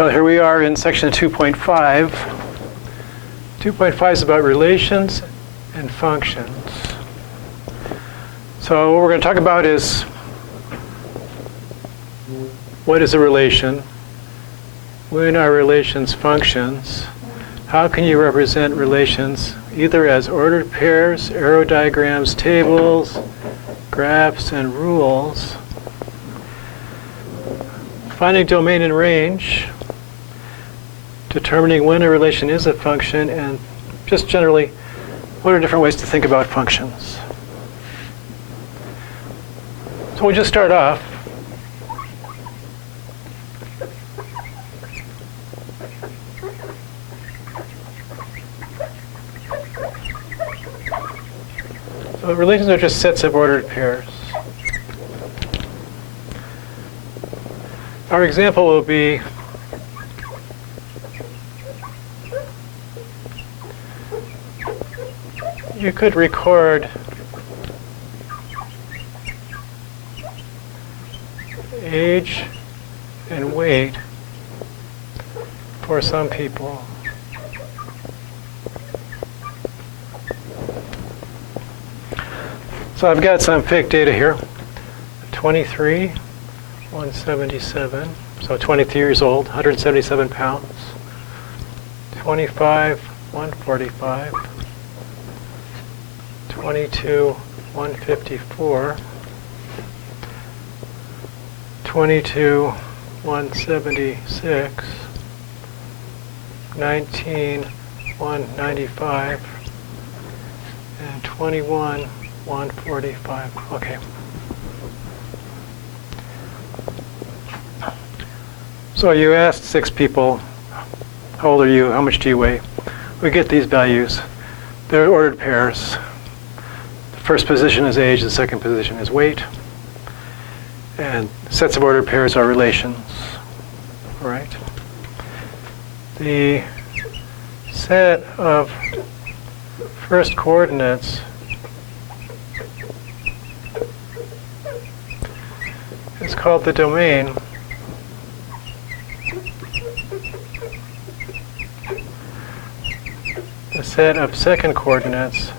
Well, here we are in section 2.5. 2.5 is about relations and functions. So what we're going to talk about is what is a relation? When are relations functions? How can you represent relations either as ordered pairs, arrow diagrams, tables, graphs, and rules? Finding domain and range, determining when a relation is a function, and just generally, what are different ways to think about functions? So we'll just start off. So relations are just sets of ordered pairs. Our example will be you could record age and weight for some people. So I've got some fake data here. 23, 177, so 23 years old, 177 pounds. 25, 145. 22, 154. 22, 176. 19, 195. And 21, 145. Okay. So you asked 6 people, how old are you? How much do you weigh? We get these values. They're ordered pairs. The first position is age, the second position is weight. And sets of ordered pairs are relations. All right. The set of first coordinates is called the domain. The set of second coordinates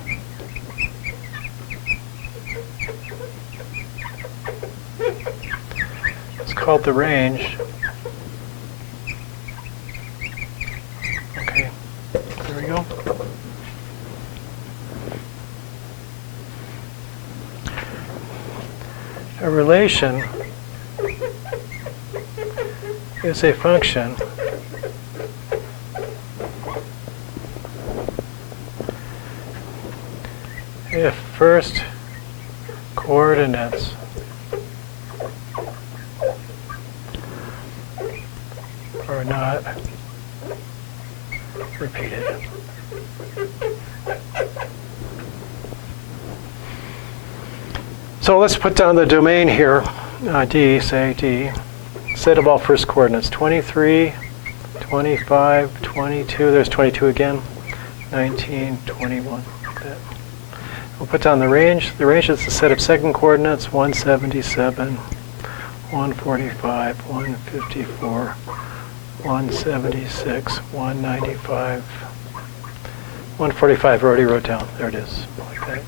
is called the range. Okay, there we go. A relation is a function if first coordinates are not repeated. So let's put down the domain here, D, say D, set of all first coordinates, 23, 25, 22, there's 22 again, 19, 21, like that. We'll put down the range. The range is the set of second coordinates, 177, 145, 154, 176, 195, 145 I already wrote down. There it is, like that.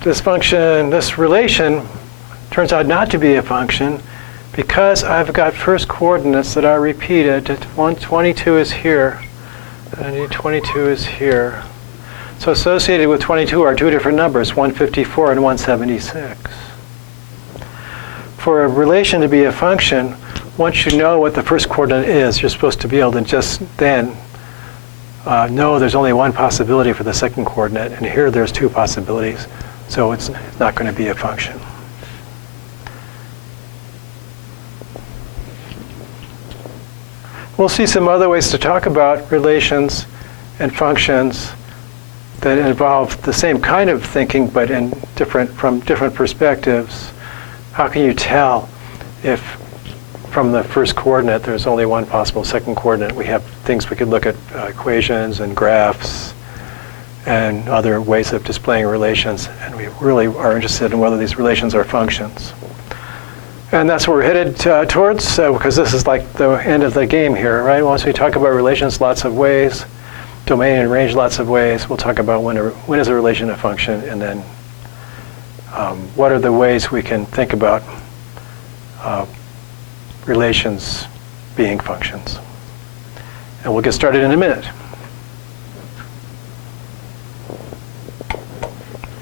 This function, this relation, turns out not to be a function because I've got first coordinates that are repeated. 122 is here, and 22 is here. So associated with 22 are 2 different numbers, 154 and 176. For a relation to be a function, once you know what the first coordinate is, you're supposed to be able to just then know there's only one possibility for the second coordinate, and here there's 2 possibilities. So it's not going to be a function. We'll see some other ways to talk about relations and functions that involve the same kind of thinking, but from different perspectives. How can you tell if from the first coordinate there's only one possible second coordinate? We have things we could look at, equations and graphs and other ways of displaying relations, and we really are interested in whether these relations are functions. And that's what we're headed towards, because this is like the end of the game here, right? Once we talk about relations lots of ways, domain and range lots of ways, we'll talk about when is a relation a function, and then what are the ways we can think about relations being functions. And we'll get started in a minute.